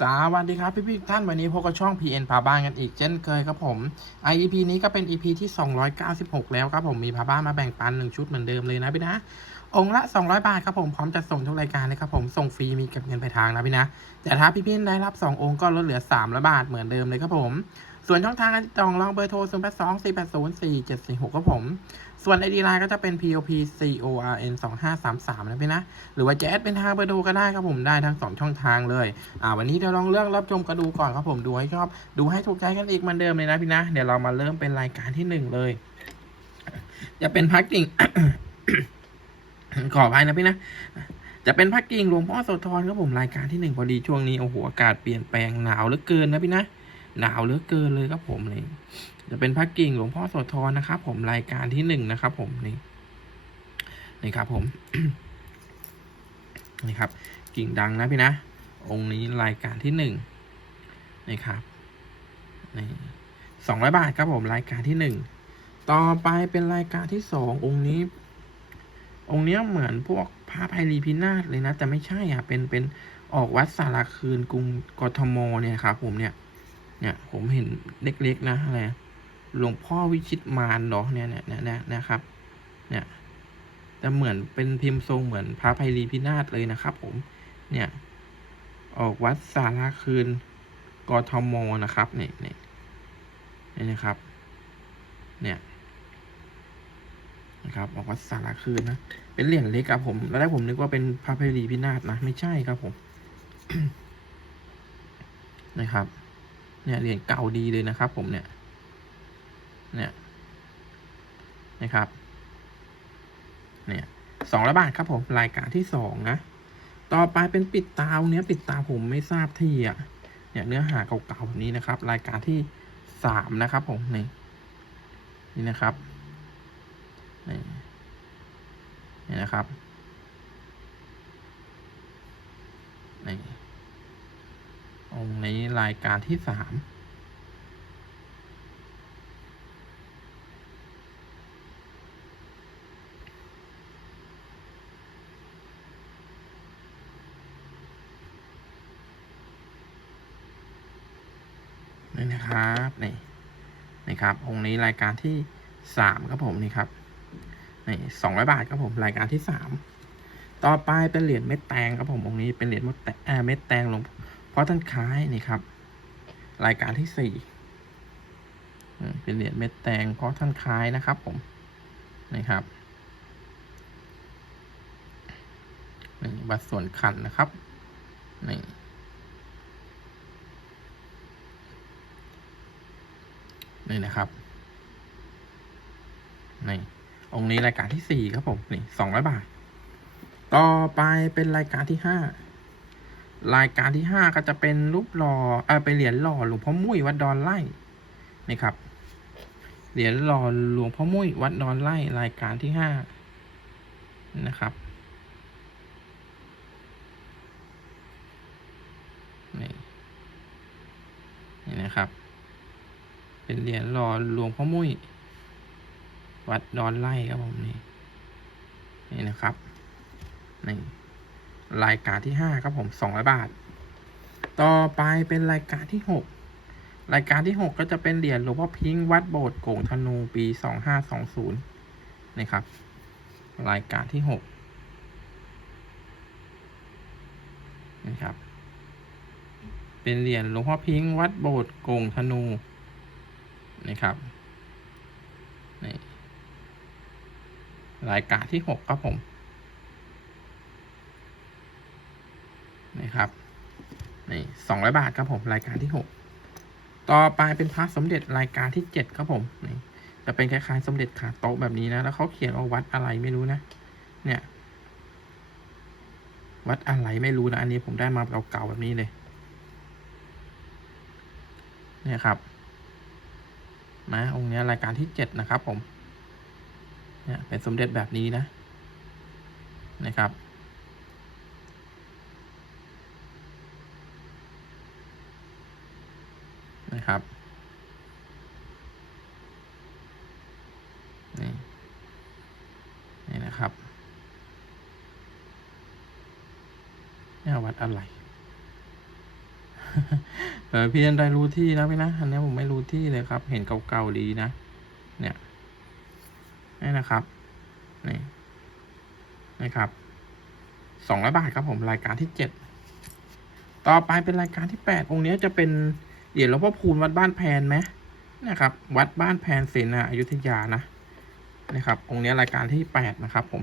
สวัสดีครับ พี่พี่ท่านวันนี้พบกับช่อง PN พาบ้านกันอีกเช่นเคยครับผม IEP นี้ก็เป็น EP ที่ 296 แล้วครับผมมีพาบ้านมาแบ่งปันหนึ่งชุดเหมือนเดิมเลยนะพี่นะ องละ 200 บาทครับผมพร้อมจะส่งทุกรายการเลยครับผมส่งฟรีมีเก็บเงินปลายทางนะพี่นะ แต่ถ้าพี่พี่ได้รับ 2 องค์ก็ลดเหลือ300บาทเหมือนเดิมเลยครับผม ส่วนช่องทางการติดต่อลองเบอร์โทร 0 8 2 4 8 0 4 7 4 6ครับผม ส่วน ID Line ก็จะเป็น POP CORN 2533นะพี่นะ หรือว่าจะแอดเป็นทางเบอร์โทรก็ได้ครับผมได้ทั้งสองช่องทางเลย อ่า วันนี้เดี๋ยวลองเลือกรับชมกระดูก่อนครับผมดูให้ชอบ ดูให้ถูกใจกันอีกเหมือนเดิมเลยนะพี่นะ เดี๋ยวเรามาเริ่มเป็นรายการที่หนึ่งเลย จะเป็นพักกิ่งขออภัยนะพี่นะจะเป็นพักกิ่งหลวงพ่อโสธรครับผมรายการที่หนึ่งพอดีช่วงนี้โอ้โหอากาศเปลี่ยนแปลงหนาวเหลือเกินนะพี่นะหนาวเหลือเกินเลยครับผมนี่ จะเป็นพักกิ่งหลวงพ่อโสธรนะครับ ผมรายการที่หนึ่งนะครับ ผมนี่นี่ครับ ผมนี่ครับ กิ่งดังนะพี่นะองค์นี้รายการที่หนึ่งนี่ครับนี่สองร้อยบาทครับผมรายการที่หนึ่งต่อไปเป็นรายการที่สององค์นี้ องค์เนี้ยเหมือนพวกพระไพรีพินาศเลยนะ แต่ไม่ใช่อะเป็นเป็นออกวัดสารคืนกรุงกทมเนี่ยครับผมเนี่ยเนี่ยผมเห็นเล็กๆนะอะไร หลวงพ่อวิชิตมารเนาะเนี่ยเนี่ยเนี่ยเนี่ยนะครับเนี่ยแต่เหมือนเป็นพิมพ์ทรงเหมือนพระไพรีพินาศเลยนะครับ ผม เนี่ย ออกวัดสารคืนกทมนะครับเนี่ยเนี่ยนี่นะครับ เนี่ยนะครับออกวัดสารคืนนะเป็นเหรียญเล็กครับผมแล้วแรกผมนึกว่าเป็นพระไพรีพินาศนะไม่ใช่ครับผมนะครับ เนี่ยเหรียญเก่าดีเลยนะครับ ผมเนี่ย เนี่ยนะครับเนี่ยสองร้อยบาทครับผมรายการที่สองนะ ต่อไปเป็นปิดตาเนี้ยปิดตาผมไม่ทราบที่อะเนี่ยเนื้อหาเก่าๆแบบนี้นะครับ รายการที่สามนะครับผมนี่นี่นะครับนี่นี่นะครับนี่องค์นี้รายการที่สาม นี่นะครับนี่นี่ครับองค์นี้รายการที่สามครับผมนี่ครับนี่สองร้อยบาทครับผมรายการที่สามต่อไปเป็นเหรียญเม็ดแตงครับผมองค์นี้เป็นเหรียญเม็ดแตงเอ่อเม็ดแตงลวงพ่อท่านคล้ายนี่ครับ รายการที่สี่เป็นเหรียญเม็ดแตงเพราะท่านคล้ายนะครับ ผมนี่ครับนี่บัตรส่วนขันนะครับนี่ นี่นะครับนี่องค์นี้รายการที่สี่ครับผมนี่สองร้อยบาท ต่อไปเป็นรายการที่ห้ารายการที่ห้าก็จะเป็นรูปหล่อเออเป็นเหรียญหล่อหลวงพ่อมุ้ยวัดดอนไร่นี่ครับเหรียญหล่อหลวงพ่อมุ้ยวัดดอนไร่รายการที่ห้านะครับนี่นี่นะครับ เป็นเหรียญหล่อหลวงพ่อมุ้ย วัดดอนไร่ครับผมนี่ นี่นะครับ นี่รายการที่ห้าครับผมสองร้อยบาท ต่อไปเป็นรายการที่หกรายการที่หกก็จะเป็นเหรียญหลวงพ่อพิงค์วัดโบสถ์โก่งธนูปีสองห้าสองศูนย์นี่ครับ รายการที่หกนี่ครับ เป็นเหรียญหลวงพ่อพิงค์วัดโบสถ์โก่งธนู นี่ครับนี่รายการที่หกครับผมนี่ครับนี่สองร้อยบาทครับผมรายการที่หกต่อไปเป็นพระสมเด็จรายการที่เจ็ดครับผมนี่จะเป็นคล้ายๆสมเด็จขาโต๊ะแบบนี้นะแล้วเขาเขียนว่าวัดอะไรไม่รู้นะ เนี่ย วัดอะไรไม่รู้นะอันนี้ผมได้มาเก่าๆแบบนี้เลย เนี่ยครับ นะองค์นี้รายการที่เจ็ดนะครับผมเนี่ยเป็นสมเด็จแบบนี้นะนะครับนะครับนี่นี่นะครับเนี่ยวัดอะไร เออพี่ยันได้รู้ที่นะพี่นะอันนี้ผมไม่รู้ที่เลยครับ เห็นเก่าๆดีนะ เนี่ยนี่นะครับนี่นะครับสองร้อยบาทครับผมรายการที่เจ็ดต่อไปเป็นรายการที่แปดองค์นี้จะเป็นเหรียญหลวงพ่อพูนวัดบ้านแพนไหมนะครับ วัดบ้านแพนเสนาอยุธยานะนะครับ องค์นี้รายการที่แปดนะครับ ผม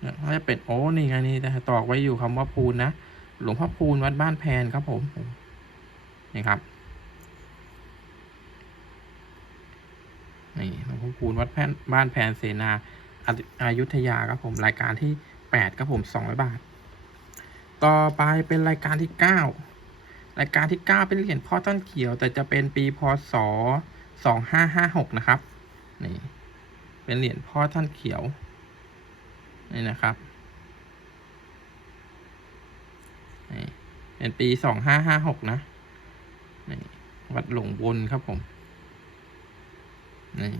เนี่ยจะเป็นโอ้นี่ไงนี่แต่ตอกไว้อยู่คำว่าพูนนะหลวงพ่อพูนวัดบ้านแพนครับผม นี่ครับนี่หลวงพ่อพูนวัดแพนบ้านแพนเสนาอายุทยาครับผมรายการที่แปดครับผมสองร้อยบาท ต่อไปเป็นรายการที่เก้ารายการที่เก้าเป็นเหรียญพ่อต้นเขียว แต่จะเป็นปีพศสองห้าห้าหกนะครับนี่เป็นเหรียญพ่อท่านเขียวนี่นะครับนี่เป็นปีสองห้าห้าหกนะ นี่วัดหลงวนครับผม นี่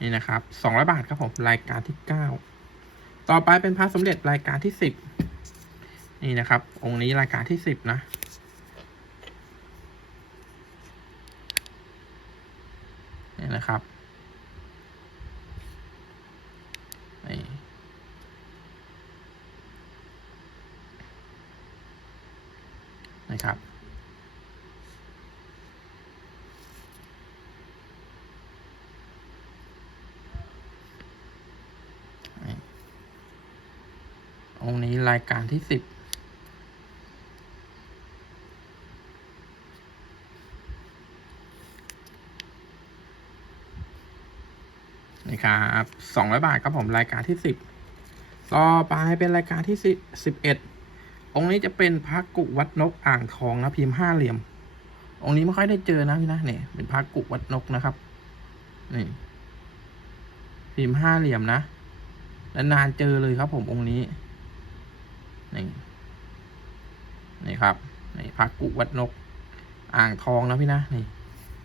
นี่นะครับสองร้อยบาทครับผมรายการที่เก้าต่อไปเป็นพระสมเด็จรายการที่สิบนี่นะครับ องค์นี้รายการที่สิบนะนี่นะครับนี่นะครับ นี่องค์นี้ รายการที่สิบนี่ครับสองร้อยบาทครับผมรายการที่สิบต่อไปเป็นรายการที่สิบสิบเอ็ดองค์นี้จะเป็นพระกุวัดนกอ่างทองนะพิมพ์ห้าเหลี่ยม องค์นี้ไม่ค่อยได้เจอนะพี่นะเนี่ยเป็นพระกุวัดนกนะครับนี่พิมพ์ห้าเหลี่ยมนะนานๆเจอเลยครับผมองค์นี้ นี่นี่ครับนี่พระกุวัดนก อ่างทองนะพี่นะนี่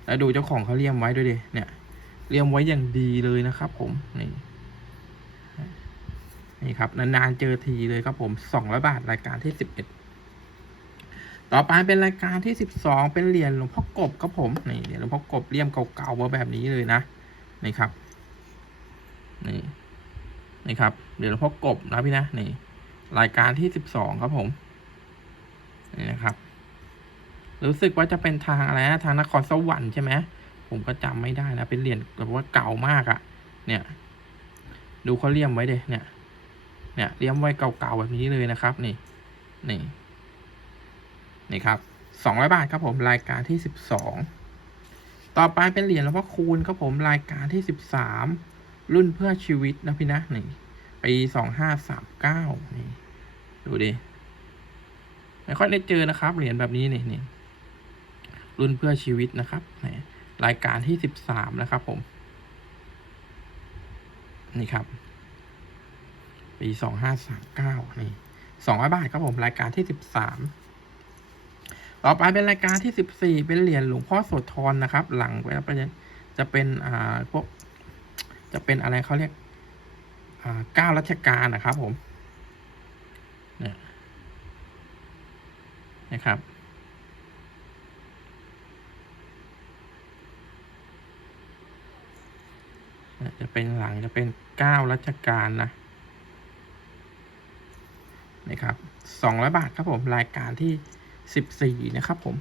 แล้วดูเจ้าของเขาเลี่ยมไว้ด้วยดิเนี่ยเลี่ยมไว้อย่างดีเลยนะครับ ผมนี่นี่ครับนานๆเจอทีเลยครับผมสองร้อยบาทรายการที่สิบเอ็ดต่อไปเป็นรายการที่สิบสองเป็นเหรียญหลวงพ่อกบครับผมนี่เหรียญหลวงพ่อกบเลี่ยมเก่าๆมาแบบนี้เลยนะนี่ครับนี่นี่ครับเหรียญหลวงพ่อกบนะพี่นะนี่ รายการที่สิบสองครับผม นี่นะครับ รู้สึกว่าจะเป็นทางอะไรนะทางนครสวรรค์ใช่ไหมผมก็จำไม่ได้นะเป็นเหรียญแบบว่าเก่ามากอะ่ะ เนี่ย ดูเขาเลี่ยมไว้เดยเนี่ย เนี่ยเลี่ยมไว้เก่าๆแบบนี้เลยนะครับ นี่ นี่ นี่ครับสองร้อยบาทครับผมรายการที่สิบสองต่อไปเป็นเหรียญหลวงพ่อคูณครับผมรายการที่สิบสามรุ่นเพื่อชีวิตนะพี่นะนี่ ปีสองห้าสามเก้านี่ดูดิ ไม่ค่อยได้เจอนะครับ เหรียญแบบนี้นี่นี่รุ่นเพื่อชีวิตนะครับรายการที่สิบสามนะครับผม นี่ครับ ปีสองห้าสามเก้านี่สองร้อยบาทครับผมรายการที่สิบสามต่อไปเป็นรายการที่สิบสี่เป็นเหรียญหลวงพ่อโสธรนะครับ หลังไปแล้วจะเป็นอ่าพวกจะเป็นอะไรเขาเรียก เก้ารัชกาลนะครับผมเนี่ยนะครับ จะเป็นหลังจะเป็นเก้ารัชกาลนะนี่ครับสองร้อยบาทครับผมรายการที่สิบสี่นะครับผม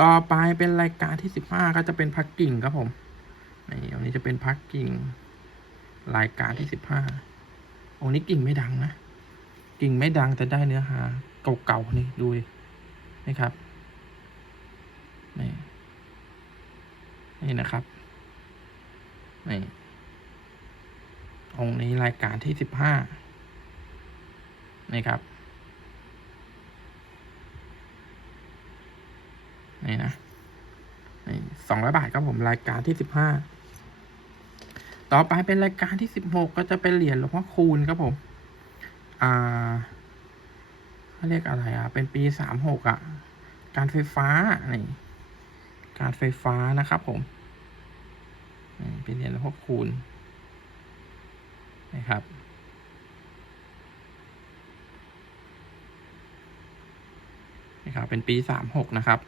ต่อไปเป็นรายการที่สิบห้าก็จะเป็นพักกิ่งครับผมนี่อันนี้จะเป็นพักกิ่ง รายการที่สิบห้าองนี้กิ่งไม่ดังนะ กิ่งไม่ดังแต่ได้เนื้อหาเก่าๆนี่ดูนี่ครับนี่นี่นะครับนี่องนี้รายการที่สิบห้านี่ครับนี่นะนี่สองร้อยบาทครับผมรายการที่สิบห้า ต่อไปเป็นรายการที่สิบหกก็จะเป็นเหรียญหลวงพ่อคูณครับผม อ่าเขาเรียกอะไรอะ เป็นปีสามหกอะ การไฟฟ้านี่การไฟฟ้านะครับผมเป็นเหรียญหลวงพ่อคูณนะครับนะครับเป็นปีสามหกนะครับ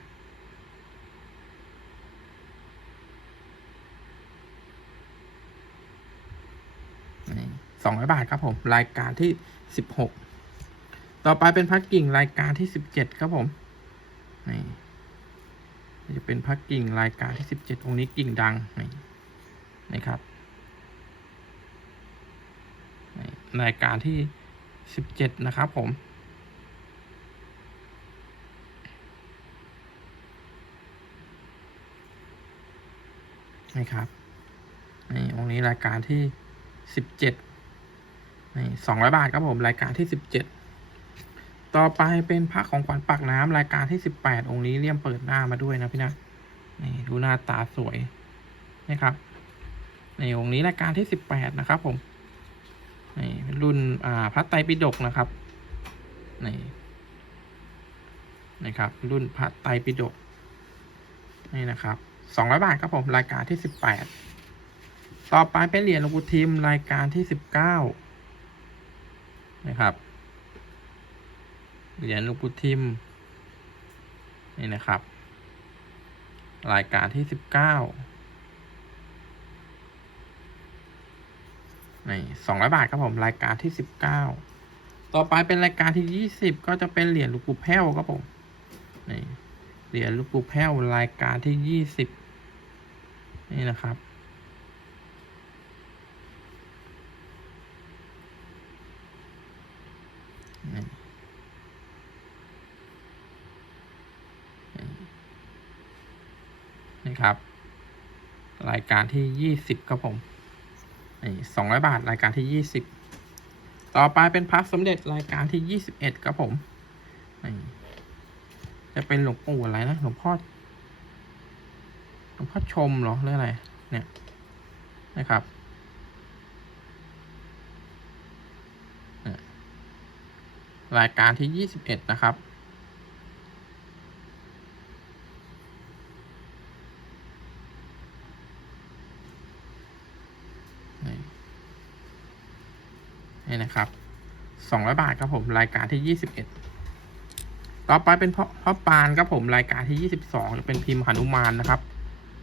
สองร้อยบาทครับผม รายการที่สิบหกต่อไปเป็นพักกิ่งรายการที่สิบเจ็ดครับผมนี่จะเป็นพักกิ่งรายการที่สิบเจ็ดองค์นี้กิ่งดังนี่นะครับรายการที่สิบเจ็ดนะครับผมนี่ครับนี่องค์นี้รายการที่สิบเจ็ด นี่สองร้อยบาทครับผมรายการที่สิบเจ็ดต่อไปเป็นพระของขวัญปักน้ำรายการที่สิบแปดองค์นี้เลี่ยมเปิดหน้ามาด้วยนะพี่นะนี่ดูหน้าตาสวยนะครับในองค์นี้รายการที่สิบแปดนะครับ ผมนี่เป็นรุ่นอ่าพระไตรปิฎกนะครับนี่นะครับ รุ่นพระไตรปิฎกนี่นะครับสองร้อยบาทครับผมรายการที่สิบแปดต่อไปเป็นเหรียญหลวงปู่ทิมรายการที่สิบเก้า นะครับเหรียญลวงปู่ทิมนี่นะครับ รายการที่สิบเก้านี่สองร้อยบาทครับผมรายการที่สิบเก้าต่อไปเป็นรายการที่ยี่สิบก็จะเป็นเหรียญลวงปู่แพ้วครับผมนี่เหรียญลวงปู่แพ้วรายการที่ยี่สิบนี่นะครับ นี่นี่ครับ รายการที่ยี่สิบครับผมนี่สองร้อยบาทรายการที่ยี่สิบต่อไปเป็นพระสมเด็จรายการที่ยี่สิบเอ็ดครับผมนี่จะเป็นหลวงปู่อะไรนะหลวงพ่อหลวงพ่อชมเหรอหรืออะไรเนี่ยนะครับรายการที่ยี่สิบเอ็ดนะครับ นี่ นะครับสองร้อยบาทครับผมรายการที่ยี่สิบเอ็ดต่อไปเป็นพ่อพ่อปานครับผมรายการที่ยี่สิบสองจะเป็นพิมพ์หนุมานนะครับ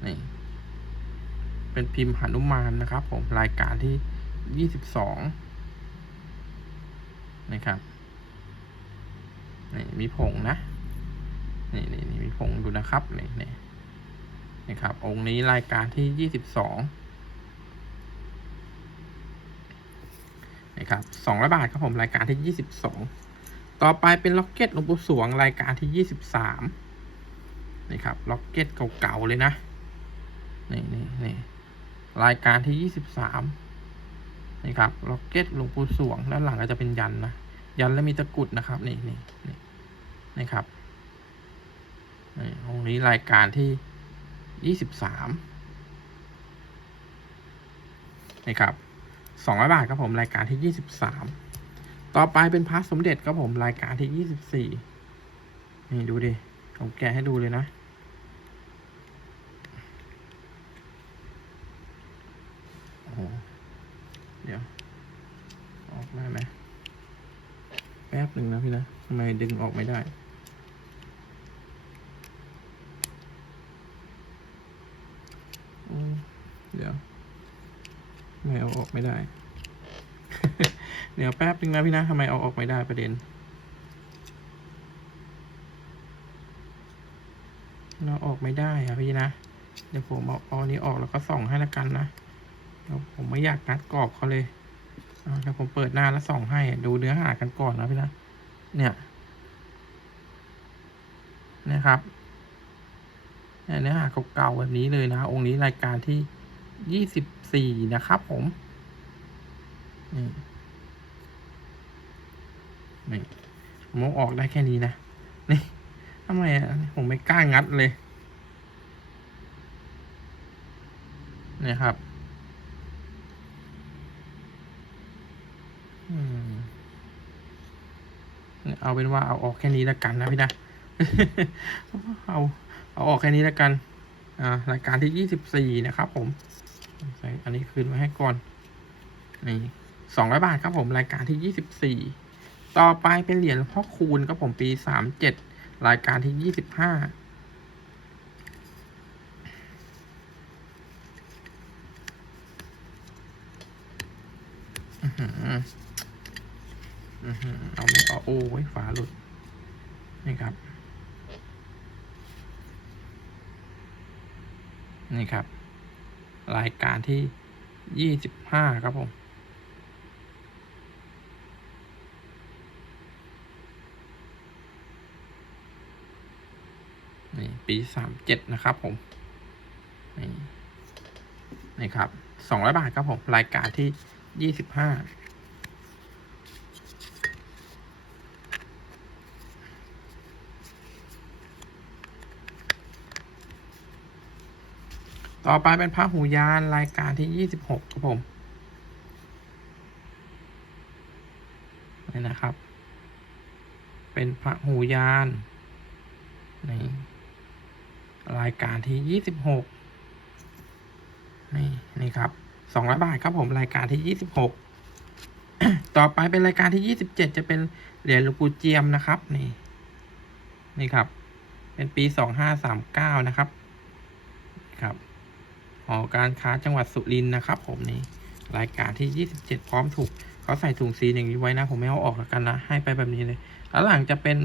นี่เป็นพิมพ์หนุมานนะครับ ผมรายการที่ยี่สิบสองนะครับนี่มีผงนะนี่นี่นี่มีผงดูนะครับนี่นี่นี่ครับ องค์นี้รายการที่ยี่สิบสอง นี่ครับสองร้อยบาทครับผมรายการที่ยี่สิบสองต่อไปเป็นล็อกเก็ตหลวงปู่สวงรายการที่ยี่สิบสามนี่ครับล็อกเก็ตเก่าๆเลยนะนี่นี่นี่รายการที่ยี่สิบสามนี่ครับล็อกเก็ตหลวงปู่สวงด้านหลังก็จะเป็นยันนะยันแล้วมีตะกุดนะครับนี่นี่นี่นี่ครับนี่ตรงนี้รายการที่ยี่สิบสามนี่ครับ สองร้อยบาทครับผมรายการที่ยี่สิบสามต่อไปเป็นพระสมเด็จครับผมรายการที่ยี่สิบสี่นี่ดูดิ ผมแกะให้ดูเลยนะ โอ้โห เดี๋ยว ออกได้ไหมแป๊บหนึ่งนะพี่นะทำไมดึงออกไม่ได้เดี๋ยว ไม่เอาออกไม่ได้ เดี๋ยวแป๊บนึงนะพี่นะทำไมเอาออกไม่ได้ประเด็นเราออกไม่ได้อะพี่นะ เดี๋ยวผมเอาอาอันนี้ออกแล้วก็ส่องให้ละกันนะเดี๋ยวผมไม่อยากงัดกรอบเขาเลยเดี๋ยวผมเปิดหน้าแล้วส่องให้ดูเนื้อหากันก่อนนะพี่นะ เนี่ยนะครับเนี่ยเนื้อหาเก่าๆแบบนี้เลยนะ องค์นี้รายการที่ ยี่สิบสี่นะครับผม นี่นี่ผมออกได้แค่นี้นะ นี่ทำไมอะผมไม่กล้างัดเลยเนี่ยครับเอาเป็นว่าเอาออกแค่นี้แล้วกันนะพี่นะ เอาเอาออกแค่นี้แล้วกัน อ่ารายการที่ยี่สิบสี่นะครับ ผมอันนี้คืนไว้ให้ก่อนนี่สองร้อยบาทครับผมรายการที่ยี่สิบสี่ต่อไปเป็นเหรียญพ่อคูณครับผมปีสามเจ็ดรายการที่ยี่สิบห้าอื้อหืออื้อหือเอาไม่เอาโอ้ยฝาหลุดนี่ครับ นี่ครับ รายการที่ยี่สิบห้าครับผม นี่ปีสามเจ็ดนะครับผม นี่นี่ครับสองร้อยบาทครับผม รายการที่ยี่สิบห้า ต่อไปเป็นพระหูยานรายการที่ยี่สิบหกครับผมนี่นะครับ เป็นพระหูยานนี่รายการที่ยี่สิบหกนี่นี่ครับสองร้อยบาทครับผมรายการที่ยี่สิบหกต่อไปเป็นรายการที่ยี่สิบเจ็ดจะเป็นเหรียญลวงปู่เจียมนะครับ นี่ นี่ครับ เป็นปีสองห้าสามเก้านะครับครับ หอการค้าจังหวัดสุรินทร์นะครับ ผมนี่รายการที่ยี่สิบเจ็ดพร้อมถูกเขาใส่ถุงซีนอย่างนี้ไว้นะ ผมไม่เอาออกแล้วกันนะ ให้ไปแบบนี้เลย แล้วหลังจะเป็น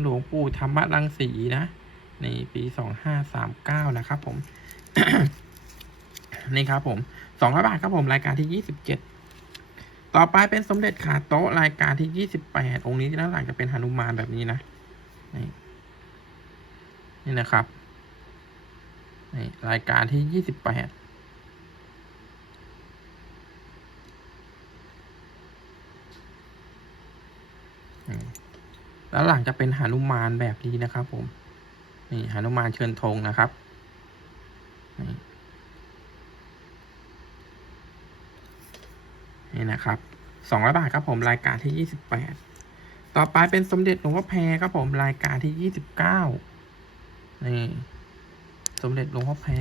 หลวงปู่ธรรมรังสีนะในปีสองห้าสามเก้านะครับผม นี่ครับผมสองร้อยบาทครับผมรายการที่ยี่สิบเจ็ดต่อไปเป็นสมเด็จขาโต๊ะรายการที่ยี่สิบแปดองค์นี้ด้านหลังจะเป็นหนุมานแบบนี้นะนี่นี่นะครับ นี่รายการที่ยี่สิบแปดแล้วหลังจะเป็นหนุมานแบบนี้นะครับผม นี่หนุมานเชิญธงนะครับนี่นี่นะครับสองร้อยบาทครับผมรายการที่ยี่สิบแปดต่อไปเป็นสมเด็จหลวงพ่อแพรครับผมรายการที่ยี่สิบเก้านี่ สมเด็จหลวงพ่อแพร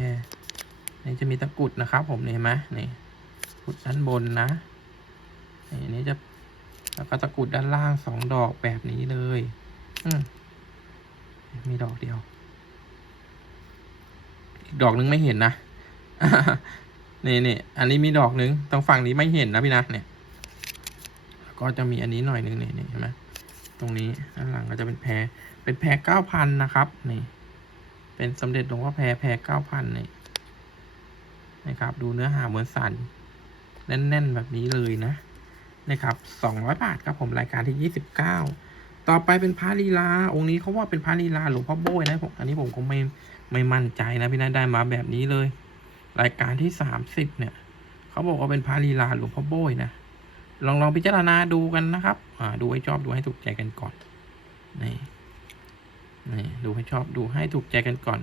นี่จะมีตะกุดนะครับ ผมนี่เห็นไหมนี่กุดด้านบนนะนี่นนี้จะแล้วก็ตะกุดด้านล่างสองดอกแบบนี้เลย อืมมีดอกเดียว อีกดอกนึงไม่เห็นนะนี่นี่อันนี้มีดอกหนึ่งตรงฝั่งนี้ไม่เห็นนะพี่นะเนี่ยก็จะมีอันนี้หน่อยนึงนี่นี่เห็นไหมตรงนี้ด้านหลังก็จะเป็นแพรเป็นแพรเก้าพันนะครับ นี่ เป็นสมเด็จหลวงพ่อแพรแพรเก้าพันนี่นะครับ ดูเนื้อหาเหมือนสันแน่น ๆ แบบนี้เลยนะนะครับสองร้อยบาทครับผมรายการที่ยี่สิบเก้าต่อไปเป็นพระลีลา องค์นี้เขาว่าเป็นพระลีลาหลวงพ่อโบ้ยนะผมอันนี้ผมคงไม่ไม่มั่นใจนะพี่นะได้มาแบบนี้เลย รายการที่สามสิบเนี่ยเขาบอกว่าเป็นพระลีลาหลวงพ่อโบ้ยนะลองลองพิจารณาดูกันนะครับ อ่าดูให้ชอบดูให้ถูกใจกันก่อนนี่ นี่ดูให้ชอบดูให้ถูกใจกันก่อน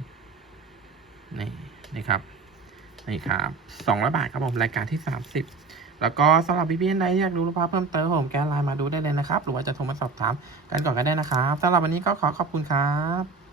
นี่นะครับนี่ครับสองร้อยบาทครับผมรายการที่สามสิบแล้วก็สำหรับพี่พี่ๆท่านใดอยากดูรูปภาพเพิ่มเติมผมแกไลน์มาดูได้เลยนะครับ หรือว่าจะโทรมาสอบถามกันก่อนก็ได้นะครับสำหรับวันนี้ก็ขอขอบคุณครับ